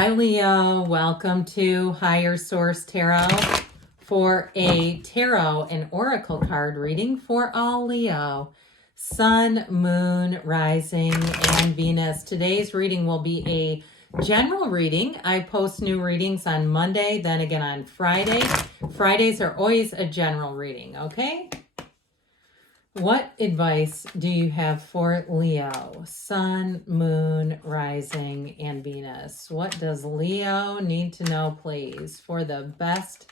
Hi Leo, welcome to Higher Source Tarot for a tarot and oracle card reading for all Leo. Sun, Moon, Rising, and Venus. Today's reading will be a general reading. I post new readings on Monday, then again on Friday. Fridays are always a general reading, okay? What advice do you have for Leo? Sun, Moon, Rising, and Venus. What does Leo need to know, please, for the best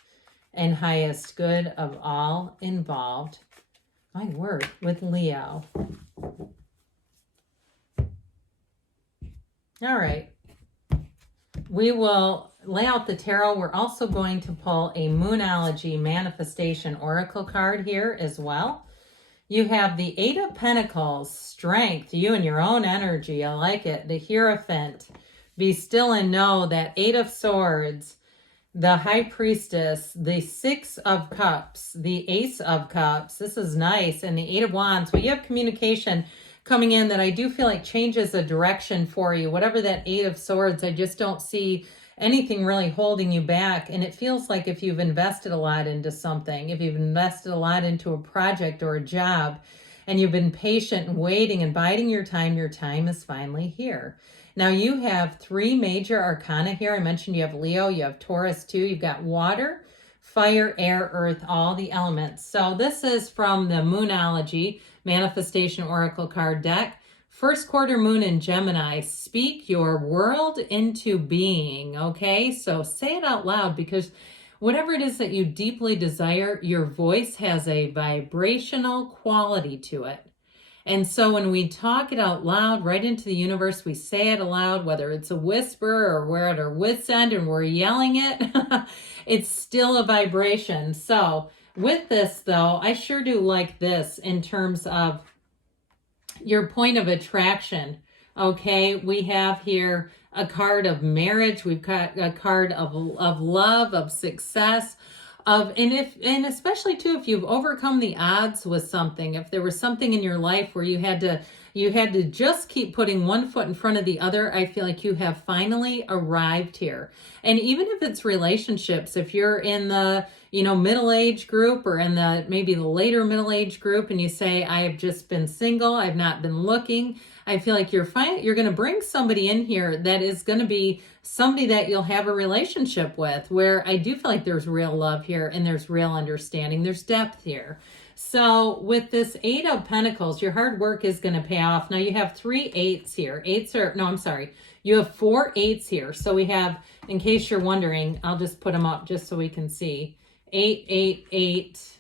and highest good of all involved? My word, with Leo. All right. We will lay out the tarot. We're also going to pull a Moonology Manifestation Oracle card here as well. You have the Eight of Pentacles, strength, you and your own energy. I like it. The Hierophant, be still and know. That Eight of Swords, the High Priestess, the Six of Cups, the Ace of Cups. This is nice. And the Eight of Wands. Well, you have communication coming in that I do feel like changes the direction for you. Whatever that Eight of Swords, I just don't see anything really holding you back. And it feels like if you've invested a lot into something, if you've invested a lot into a project or a job, and you've been patient and waiting and biding your time is finally here. Now you have three major arcana here. I mentioned you have Leo, you have Taurus too. You've got water, fire, air, earth, all the elements. So this is from the Moonology Manifestation Oracle card deck. First quarter moon in Gemini, speak your world into being, okay? So say it out loud, because whatever it is that you deeply desire, your voice has a vibrational quality to it. And so when we talk it out loud right into the universe, we say it aloud, whether it's a whisper or we're at our wit's end and we're yelling it, it's still a vibration. So with this though, I sure do like this in terms of your point of attraction. Okay, we have here a card of marriage. We've got a card of love, of success, and especially too, if you've overcome the odds with something, if there was something in your life where you had to just keep putting one foot in front of the other, I feel like you have finally arrived here. And even if it's relationships, if you're in the, middle age group, or in the, maybe the later middle age group, and you say, I have just been single, I've not been looking, I feel like you're going to bring somebody in here that is going to be somebody that you'll have a relationship with, where I do feel like there's real love here and there's real understanding. There's depth here. So with this Eight of Pentacles, your hard work is going to pay off. Now you have three eights here. You have four eights here. So we have, in case you're wondering, I'll just put them up just so we can see. 8, 8, 8.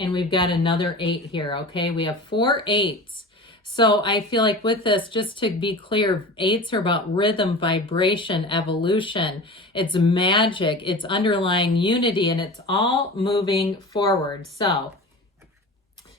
And we've got another 8 here, okay? We have four eights. So I feel like with this, just to be clear, eights are about rhythm, vibration, evolution. It's magic, it's underlying unity, and it's all moving forward. So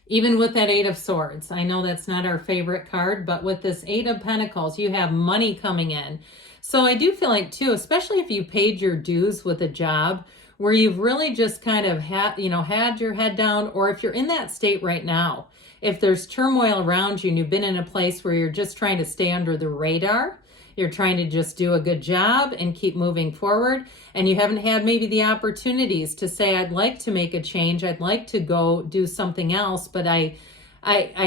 even with that Eight of Swords, I know that's not our favorite card, but with this Eight of Pentacles, you have money coming in. So I do feel like too, especially if you paid your dues with a job where you've really just kind of had your head down, or if you're in that state right now, if there's turmoil around you and you've been in a place where you're just trying to stay under the radar, you're trying to just do a good job and keep moving forward, and you haven't had maybe the opportunities to say, I'd like to make a change, I'd like to go do something else, but I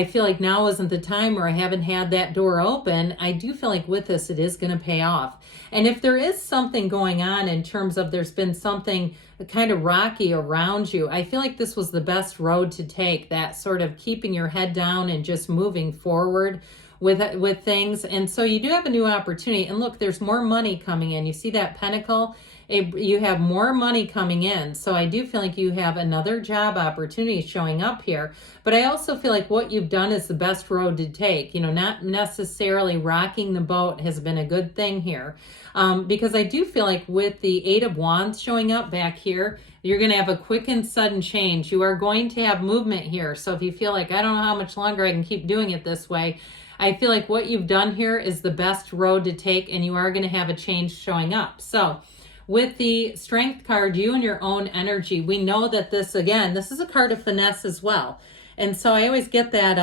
feel like now isn't the time, or I haven't had that door open. I do feel like with this, it is going to pay off. And if there is something going on in terms of there's been something kind of rocky around you, I feel like this was the best road to take, that sort of keeping your head down and just moving forward with things. And so you do have a new opportunity. And look, there's more money coming in. You see that pentacle? You have more money coming in. So I do feel like you have another job opportunity showing up here. But I also feel like what you've done is the best road to take. Not necessarily rocking the boat has been a good thing here. Because I do feel like with the Eight of Wands showing up back here, you're going to have a quick and sudden change. You are going to have movement here. So if you feel like, I don't know how much longer I can keep doing it this way, I feel like what you've done here is the best road to take, and you are going to have a change showing up. So with the Strength card, you and your own energy, we know that this is a card of finesse as well. And so I always get that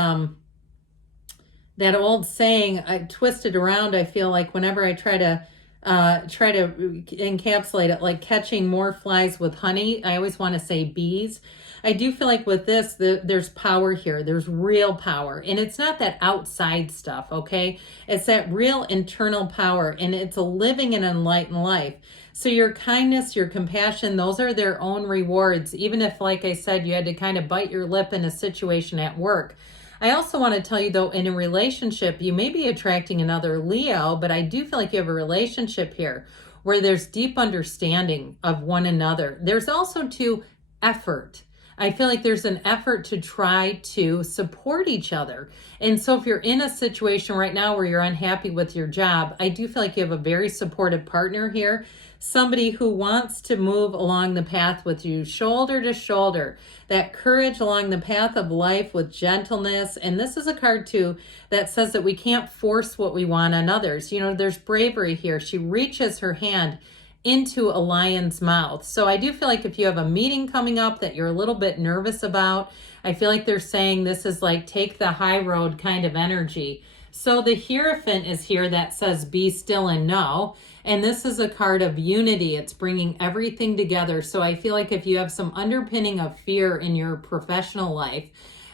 that old saying, I twist it around, I feel like whenever I try to try to encapsulate it like catching more flies with honey. I always want to say bees. I do feel like with this, there's power here. There's real power. And it's not that outside stuff, okay? It's that real internal power, and it's a living and enlightened life. So your kindness, your compassion, those are their own rewards. Even if, like I said, you had to kind of bite your lip in a situation at work. I also want to tell you, though, in a relationship, you may be attracting another Leo, but I do feel like you have a relationship here where there's deep understanding of one another. There's also, too, effort. I feel like there's an effort to try to support each other. And so if you're in a situation right now where you're unhappy with your job, I do feel like you have a very supportive partner here, somebody who wants to move along the path with you, shoulder to shoulder, that courage along the path of life with gentleness. And this is a card too that says that we can't force what we want on others. You know, there's bravery here. She reaches her hand into a lion's mouth. So I do feel like if you have a meeting coming up that you're a little bit nervous about, I feel like they're saying this is like take the high road kind of energy. So the Hierophant is here that says be still and know. And this is a card of unity. It's bringing everything together. So I feel like if you have some underpinning of fear in your professional life,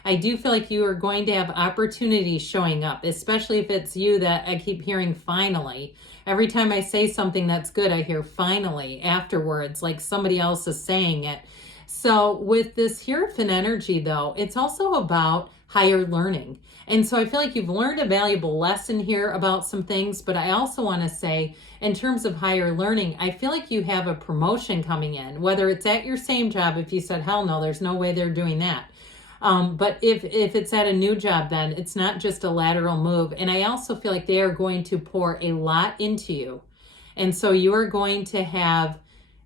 I do feel like you are going to have opportunities showing up, especially if it's you that I keep hearing finally. Every time I say something that's good, I hear finally afterwards, like somebody else is saying it. So with this Hierophant energy, though, it's also about higher learning. And so I feel like you've learned a valuable lesson here about some things, but I also want to say in terms of higher learning, I feel like you have a promotion coming in, whether it's at your same job. If you said, hell no, there's no way they're doing that. But if it's at a new job, then it's not just a lateral move. And I also feel like they are going to pour a lot into you. And so you're going to have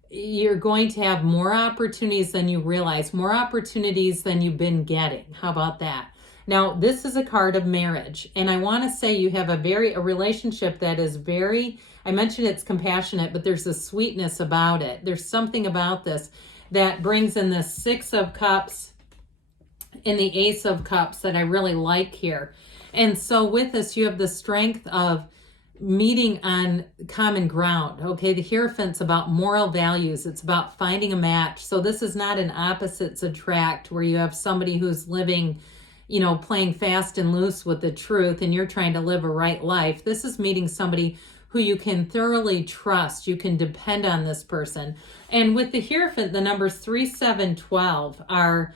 more opportunities than you realize, more opportunities than you've been getting. How about that? Now, this is a card of marriage. And I want to say you have a relationship that is very, I mentioned it's compassionate, but there's a sweetness about it. There's something about this that brings in the Six of Cups in the Ace of Cups that I really like here. And so with this, you have the strength of meeting on common ground. Okay, the Hierophant's about moral values. It's about finding a match. So this is not an opposites attract where you have somebody who's living, you know, playing fast and loose with the truth and you're trying to live a right life. This is meeting somebody who you can thoroughly trust. You can depend on this person. And with the Hierophant, the numbers 3, 7, 12 are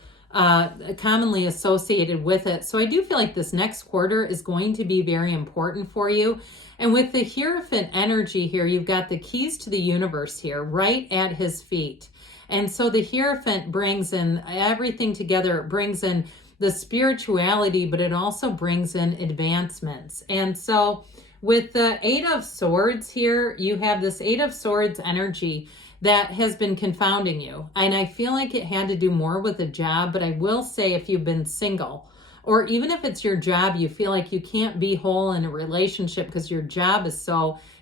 commonly associated with it. So I do feel like this next quarter is going to be very important for you. And with the Hierophant energy here, you've got the keys to the universe here right at his feet. And so the Hierophant brings in everything together. It brings in the spirituality, but it also brings in advancements. And so with the Eight of Swords here, you have this Eight of Swords energy that has been confounding you. And I feel like it had to do more with a job, but I will say if you've been single, or even if it's your job, you feel like you can't be whole in a relationship because your job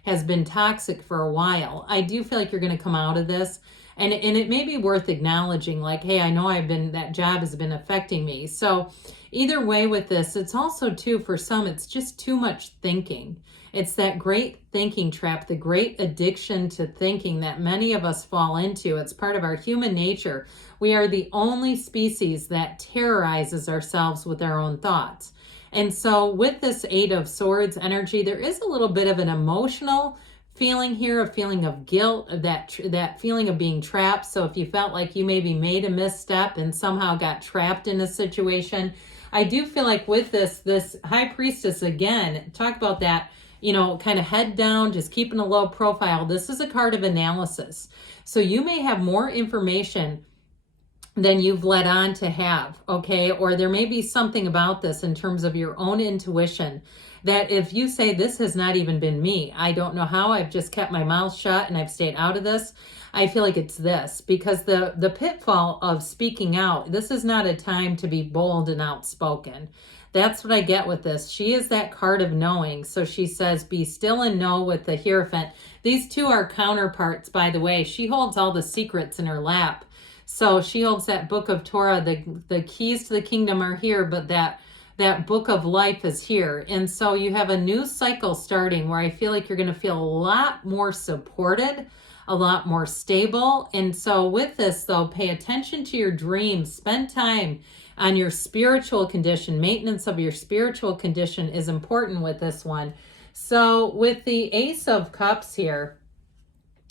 has been toxic for a while. I do feel like you're going to come out of this. And it may be worth acknowledging, like, hey, I know that job has been affecting me. So either way with this, it's also too, for some, it's just too much thinking. It's that great thinking trap, the great addiction to thinking that many of us fall into. It's part of our human nature. We are the only species that terrorizes ourselves with our own thoughts. And so with this Eight of Swords energy, there is a little bit of an emotional feeling here, a feeling of guilt, that feeling of being trapped. So if you felt like you maybe made a misstep and somehow got trapped in a situation, I do feel like with this High Priestess, again, talk about that, you know, kind of head down, just keeping a low profile. This is a card of analysis. So you may have more information than you've let on to have, okay? Or there may be something about this in terms of your own intuition that if you say this has not even been me, I don't know how, I've just kept my mouth shut and I've stayed out of this, I feel like it's this. Because the pitfall of speaking out, this is not a time to be bold and outspoken. That's what I get with this. She is that card of knowing. So she says, be still and know with the Hierophant. These two are counterparts, by the way. She holds all the secrets in her lap. So she holds that book of Torah. The keys to the kingdom are here, but that that book of life is here. And so you have a new cycle starting where I feel like you're going to feel a lot more supported, a lot more stable. And so with this though, pay attention to your dreams, spend time on your spiritual condition. Maintenance of your spiritual condition is important with this one. So with the Ace of Cups here,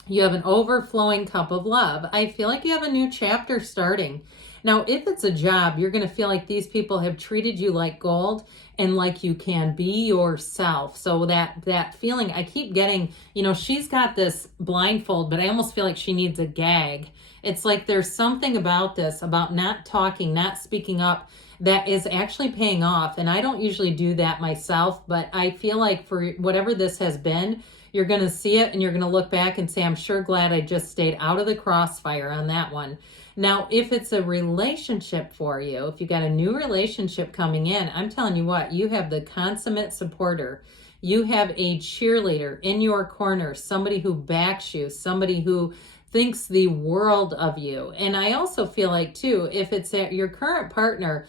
you have an overflowing cup of love. I feel like you have a new chapter starting. Now, if it's a job, you're going to feel like these people have treated you like gold and like you can be yourself. So that feeling, I keep getting, she's got this blindfold, but I almost feel like she needs a gag. It's like there's something about this, about not talking, not speaking up, that is actually paying off. And I don't usually do that myself, but I feel like for whatever this has been, you're going to see it and you're going to look back and say, I'm sure glad I just stayed out of the crossfire on that one. Now, if it's a relationship for you, if you got a new relationship coming in, I'm telling you what, you have the consummate supporter. You have a cheerleader in your corner, somebody who backs you, somebody who thinks the world of you. And I also feel like too, if it's your current partner,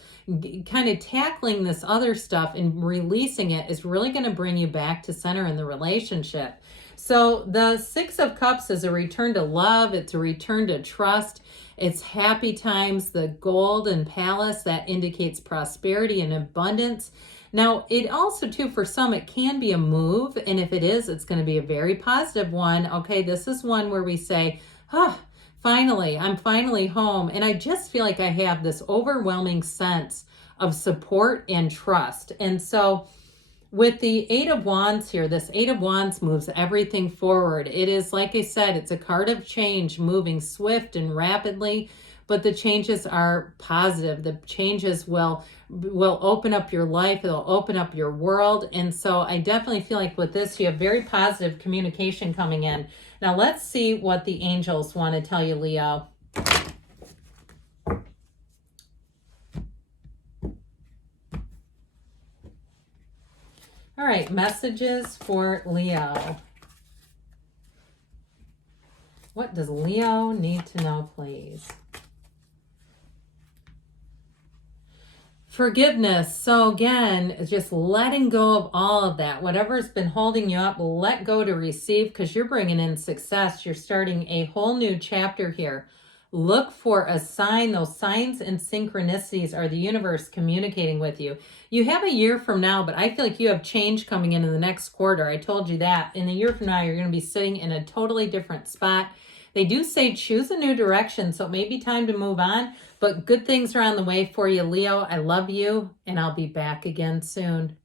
kind of tackling this other stuff and releasing it is really going to bring you back to center in the relationship. So the Six of Cups is a return to love. It's a return to trust. It's happy times. The golden palace, that indicates prosperity and abundance. Now, it also, too, for some, it can be a move. And if it is, it's going to be a very positive one. Okay, this is one where we say, finally, I'm finally home. And I just feel like I have this overwhelming sense of support and trust. And so with the Eight of Wands here, this Eight of Wands moves everything forward. It is, like I said, it's a card of change, moving swift and rapidly, but the changes are positive. The changes will open up your life. It'll open up your world. And so I definitely feel like with this, you have very positive communication coming in. Now let's see what the angels want to tell you, Leo. All right, messages for Leo. What does Leo need to know, please? Forgiveness. So again, just letting go of all of that. Whatever's been holding you up, let go to receive, because you're bringing in success. You're starting a whole new chapter here. Look for a sign. Those signs and synchronicities are the universe communicating with you. You have a year from now, but I feel like you have change coming in the next quarter. I told you that. In a year from now, you're going to be sitting in a totally different spot. They do say choose a new direction, so it may be time to move on, but good things are on the way for you, Leo. I love you, and I'll be back again soon.